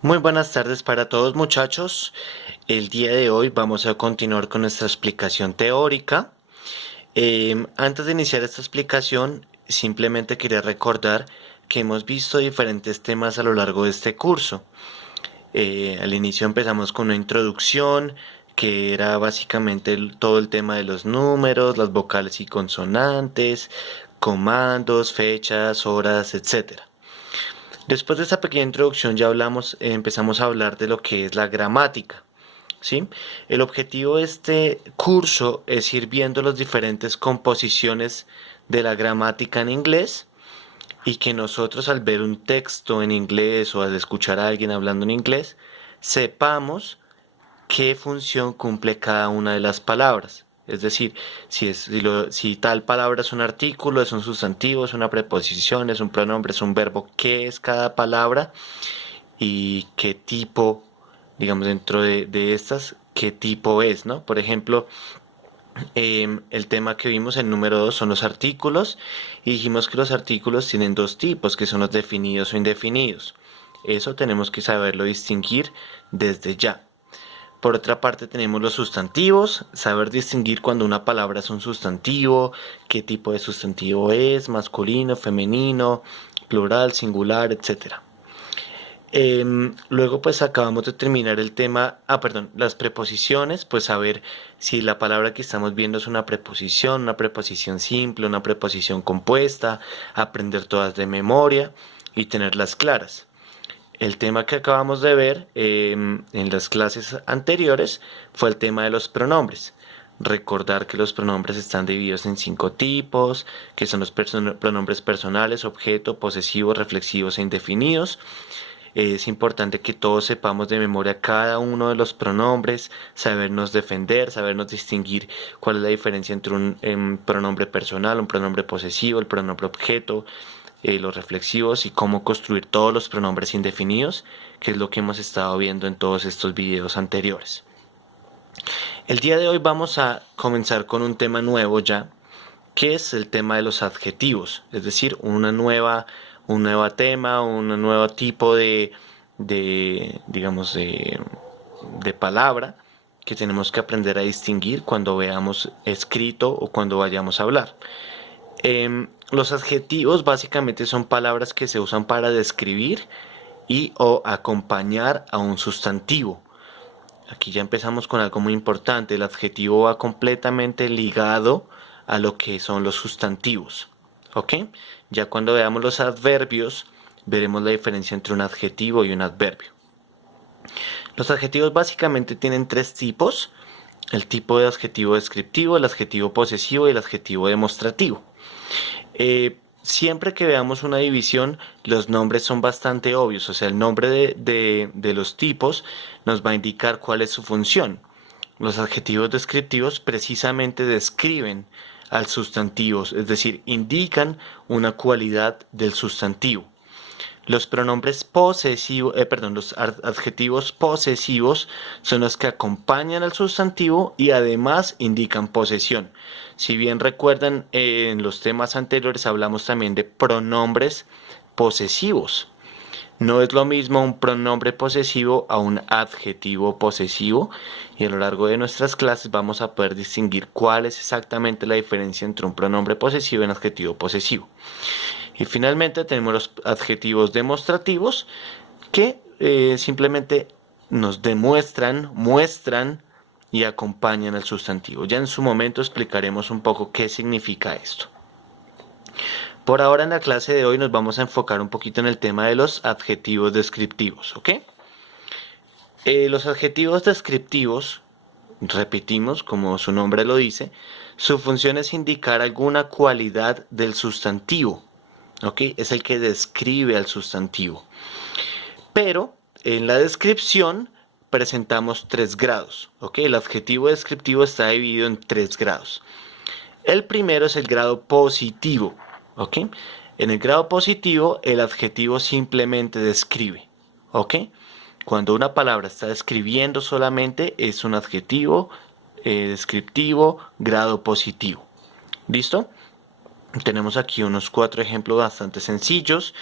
Muy buenas tardes para todos muchachos. El día de hoy vamos a continuar con nuestra explicación teórica. Antes de iniciar esta explicación, simplemente quería recordar que hemos visto diferentes temas a lo largo de este curso. Al inicio empezamos con una introducción que era básicamente todo el tema de los números, las vocales y consonantes, comandos, fechas, horas, etcétera. Después de esta pequeña introducción ya empezamos a hablar de lo que es la gramática. ¿Sí? El objetivo de este curso es ir viendo las diferentes composiciones de la gramática en inglés y que nosotros al ver un texto en inglés o al escuchar a alguien hablando en inglés, sepamos qué función cumple cada una de las palabras. Es decir, si tal palabra es un artículo, es un sustantivo, es una preposición, es un pronombre, es un verbo, qué es cada palabra y qué tipo, digamos, dentro de estas, qué tipo es, ¿no? Por ejemplo, el tema que vimos, el número 2, son los artículos y dijimos que los artículos tienen dos tipos, que son los definidos o indefinidos. Eso tenemos que saberlo distinguir desde ya. Por otra parte tenemos los sustantivos, saber distinguir cuando una palabra es un sustantivo, qué tipo de sustantivo es, masculino, femenino, plural, singular, etcétera. Luego pues acabamos de terminar el tema, perdón, las preposiciones, pues saber si la palabra que estamos viendo es una preposición simple, una preposición compuesta, aprender todas de memoria y tenerlas claras. El tema que acabamos de ver en las clases anteriores fue el tema de los pronombres. Recordar que los pronombres están divididos en 5 tipos, que son los pronombres personales, objeto, posesivos, reflexivos e indefinidos. Es importante que todos sepamos de memoria cada uno de los pronombres, sabernos defender, sabernos distinguir cuál es la diferencia entre un pronombre personal, un pronombre posesivo, el pronombre objeto, los reflexivos y cómo construir todos los pronombres indefinidos, que es lo que hemos estado viendo en todos estos videos anteriores. El día de hoy vamos a comenzar con un tema nuevo ya, que es el tema de los adjetivos, es decir, un nuevo tema, un nuevo tipo digamos, de palabra que tenemos que aprender a distinguir cuando veamos escrito o cuando vayamos a hablar. Los adjetivos básicamente son palabras que se usan para describir y o acompañar a un sustantivo. Aquí ya empezamos con algo muy importante. El adjetivo va completamente ligado a lo que son los sustantivos. ¿Ok? Ya cuando veamos los adverbios, veremos la diferencia entre un adjetivo y un adverbio. Los adjetivos básicamente tienen tres tipos. El tipo de adjetivo descriptivo, el adjetivo posesivo y el adjetivo demostrativo. Siempre que veamos una división, los nombres son bastante obvios, o sea, el nombre de los tipos nos va a indicar cuál es su función. Los adjetivos descriptivos precisamente describen al sustantivo, es decir, indican una cualidad del sustantivo. Los pronombres posesivos, los adjetivos posesivos son los que acompañan al sustantivo y además indican posesión. Si bien recuerdan, en los temas anteriores hablamos también de pronombres posesivos. No es lo mismo un pronombre posesivo a un adjetivo posesivo y a lo largo de nuestras clases vamos a poder distinguir cuál es exactamente la diferencia entre un pronombre posesivo y un adjetivo posesivo. Y finalmente tenemos los adjetivos demostrativos que simplemente nos demuestran, muestran y acompañan al sustantivo. Ya en su momento explicaremos un poco qué significa esto. Por ahora en la clase de hoy nos vamos a enfocar un poquito en el tema de los adjetivos descriptivos, ¿ok? Los adjetivos descriptivos, repetimos como su nombre lo dice, su función es indicar alguna cualidad del sustantivo, ¿ok? Es el que describe al sustantivo. Pero en la descripción presentamos tres grados, ¿ok? El adjetivo descriptivo está dividido en tres grados. El primero es el grado positivo, ¿ok? En el grado positivo, el adjetivo simplemente describe, ¿ok? Cuando una palabra está describiendo solamente, es un adjetivo descriptivo, grado positivo. ¿Listo? Tenemos aquí unos 4 ejemplos bastante sencillos.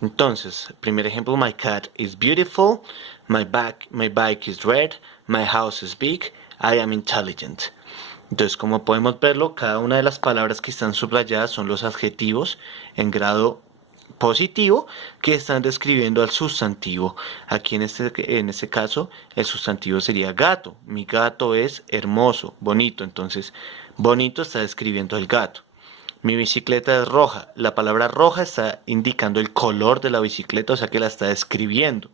Entonces, primer ejemplo, my cat is beautiful, my bike is red, my house is big, I am intelligent. Entonces, como podemos verlo, cada una de las palabras que están subrayadas son los adjetivos en grado positivo que están describiendo al sustantivo. Aquí en este caso, el sustantivo sería gato. Mi gato es hermoso, bonito. Entonces, bonito está describiendo el gato. Mi bicicleta es roja. La palabra roja está indicando el color de la bicicleta, o sea que la está describiendo.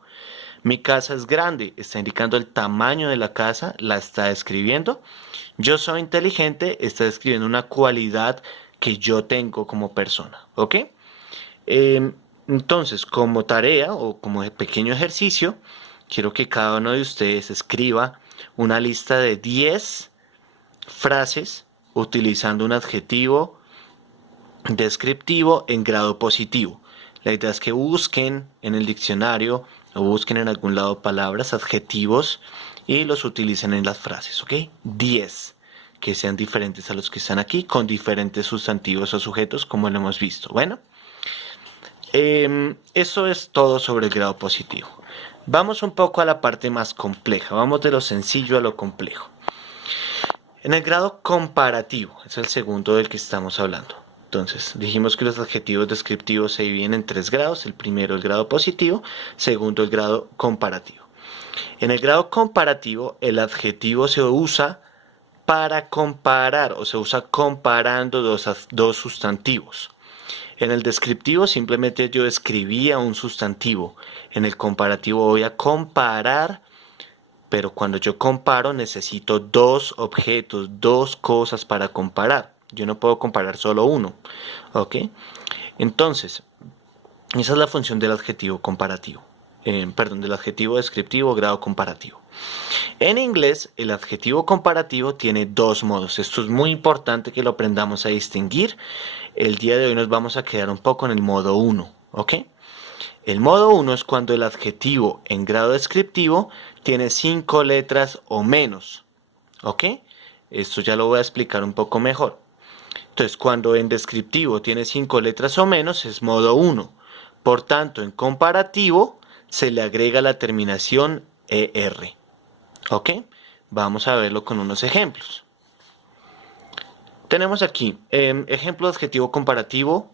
Mi casa es grande, está indicando el tamaño de la casa, la está describiendo. Yo soy inteligente, está describiendo una cualidad que yo tengo como persona, ¿ok? Entonces, como tarea o como pequeño ejercicio, quiero que cada uno de ustedes escriba una lista de 10 frases utilizando un adjetivo descriptivo en grado positivo. La idea es que busquen en el diccionario o busquen en algún lado palabras, adjetivos y los utilicen en las frases, ¿ok? 10 que sean diferentes a los que están aquí, con diferentes sustantivos o sujetos, como lo hemos visto. Bueno, eso es todo sobre el grado positivo. Vamos un poco a la parte más compleja, vamos de lo sencillo a lo complejo. En el grado comparativo, es el segundo del que estamos hablando. Entonces, dijimos que los adjetivos descriptivos se dividen en 3 grados. El primero, el grado positivo. Segundo, el grado comparativo. En el grado comparativo, el adjetivo se usa para comparar o se usa comparando dos sustantivos. En el descriptivo simplemente yo describía un sustantivo. En el comparativo voy a comparar, pero cuando yo comparo necesito 2 objetos, 2 cosas para comparar. Yo no puedo comparar solo uno, ¿ok? Entonces, esa es la función del adjetivo comparativo. Del adjetivo descriptivo grado comparativo. En inglés, el adjetivo comparativo tiene 2 modos. Esto es muy importante que lo aprendamos a distinguir. El día de hoy nos vamos a quedar un poco en el modo 1, ¿ok? El modo 1 es cuando el adjetivo en grado descriptivo tiene 5 letras o menos, ¿ok? Esto ya lo voy a explicar un poco mejor. Entonces, cuando en descriptivo tiene 5 letras o menos, es modo 1. Por tanto, en comparativo se le agrega la terminación ER. ¿Ok? Vamos a verlo con unos ejemplos. Tenemos aquí ejemplo de adjetivo comparativo,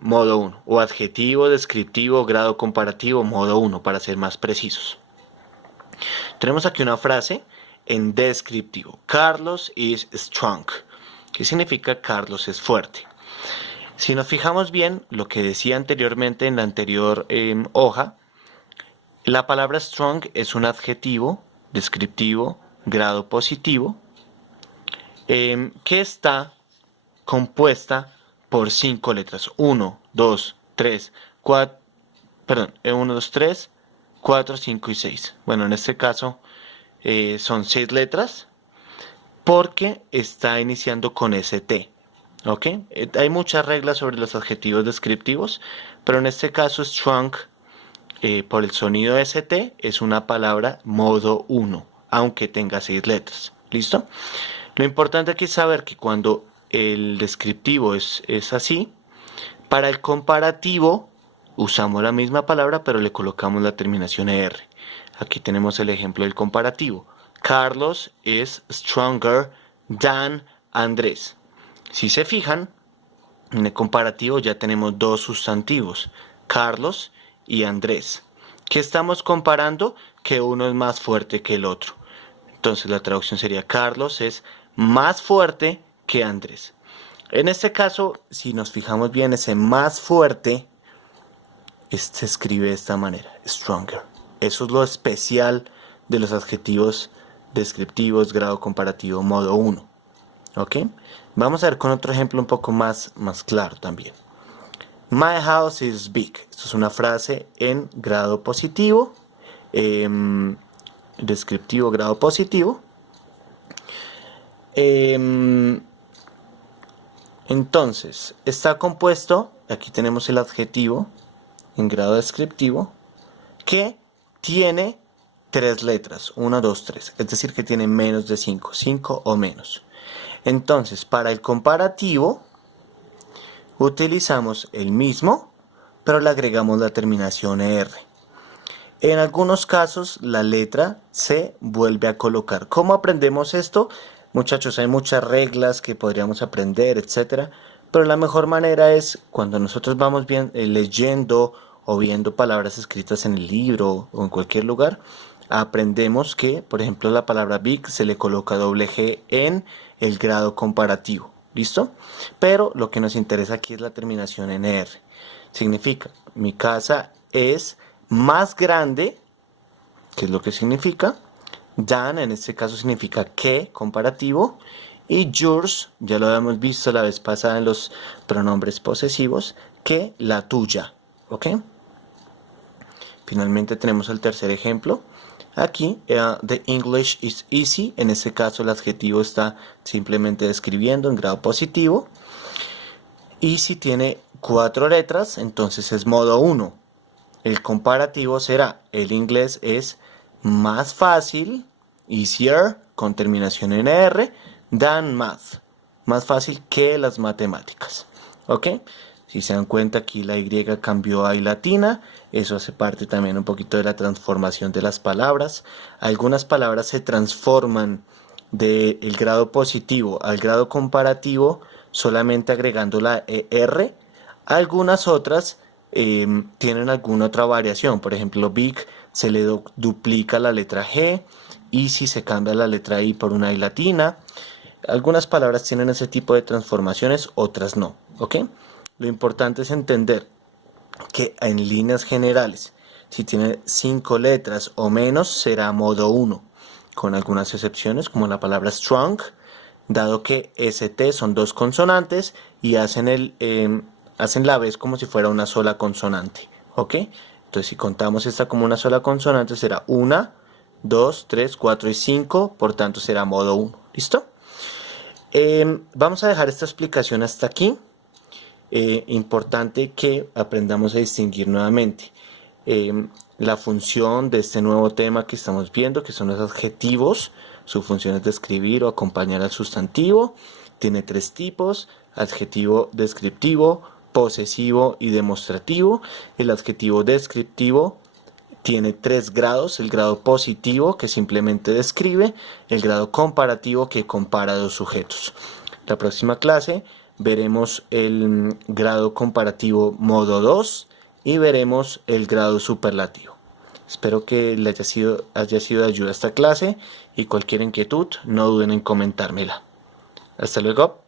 modo 1. O adjetivo descriptivo, grado comparativo, modo 1, para ser más precisos. Tenemos aquí una frase en descriptivo. Carlos is strong. ¿Qué significa Carlos es fuerte? Si nos fijamos bien, lo que decía anteriormente en la anterior hoja, la palabra strong es un adjetivo descriptivo, grado positivo, que está compuesta por 5 letras. 1, 2, 3, 4, 1, 2, 3, 4, 5 y 6. Bueno, en este caso son 6 letras, porque está iniciando con ST. ¿Ok? Hay muchas reglas sobre los adjetivos descriptivos, pero en este caso strong, por el sonido ST, es una palabra modo 1, aunque tenga 6 letras. ¿Listo? Lo importante aquí es saber que cuando el descriptivo es así, para el comparativo usamos la misma palabra, pero le colocamos la terminación ER. Aquí tenemos el ejemplo del comparativo. Carlos is stronger than Andrés. Si se fijan, en el comparativo ya tenemos 2 sustantivos, Carlos y Andrés. ¿Qué estamos comparando? Que uno es más fuerte que el otro. Entonces la traducción sería Carlos es más fuerte que Andrés. En este caso, si nos fijamos bien, ese más fuerte se escribe de esta manera, stronger. Eso es lo especial de los adjetivos descriptivos, grado comparativo, modo 1. ¿Ok? Vamos a ver con otro ejemplo un poco más claro también. My house is big. Esto es una frase en grado positivo, descriptivo, grado positivo. Entonces, está compuesto, aquí tenemos el adjetivo en grado descriptivo, que tiene 3 letras, 1, 2, 3, es decir que tiene menos de 5, 5 o menos. Entonces, para el comparativo, utilizamos el mismo, pero le agregamos la terminación ER. En algunos casos la letra se vuelve a colocar. ¿Cómo aprendemos esto? Muchachos, hay muchas reglas que podríamos aprender, etcétera, pero la mejor manera es cuando nosotros vamos leyendo o viendo palabras escritas en el libro o en cualquier lugar, aprendemos que, por ejemplo, la palabra big se le coloca doble G en el grado comparativo. ¿Listo? Pero lo que nos interesa aquí es la terminación en R. Significa, mi casa es más grande, que es lo que significa. Than, en este caso significa que, comparativo. Y yours, ya lo habíamos visto la vez pasada en los pronombres posesivos, que la tuya. ¿Ok? Finalmente tenemos el tercer ejemplo. Aquí, the English is easy. En este caso el adjetivo está simplemente describiendo en grado positivo. Easy tiene 4 letras, entonces es modo 1. El comparativo será, el inglés es más fácil, easier, con terminación en R, than math. Más fácil que las matemáticas. ¿Ok? Si se dan cuenta, aquí la Y cambió a I latina. Eso hace parte también un poquito de la transformación de las palabras. Algunas palabras se transforman del grado positivo al grado comparativo solamente agregando la ER. Algunas otras tienen alguna otra variación. Por ejemplo, big se le duplica la letra G. Easy se cambia la letra I por una I latina. Algunas palabras tienen ese tipo de transformaciones, otras no. ¿Ok? Lo importante es entender que en líneas generales, si tiene 5 letras o menos, será modo 1, con algunas excepciones como la palabra strong, dado que ST son 2 consonantes y hacen la vez como si fuera una sola consonante. ¿Ok? Entonces si contamos esta como una sola consonante será 1, 2, 3, 4 y 5, por tanto será modo 1. ¿Listo? Vamos a dejar esta explicación hasta aquí. Importante que aprendamos a distinguir nuevamente la función de este nuevo tema que estamos viendo, que son los adjetivos. Su función es describir o acompañar al sustantivo. Tiene 3 tipos: adjetivo descriptivo, posesivo y demostrativo. El adjetivo descriptivo tiene 3 grados: el grado positivo, que simplemente describe; el grado comparativo, que compara 2 sujetos. La próxima clase veremos el grado comparativo modo 2 y veremos el grado superlativo. Espero que les haya sido de ayuda esta clase y cualquier inquietud no duden en comentármela. Hasta luego.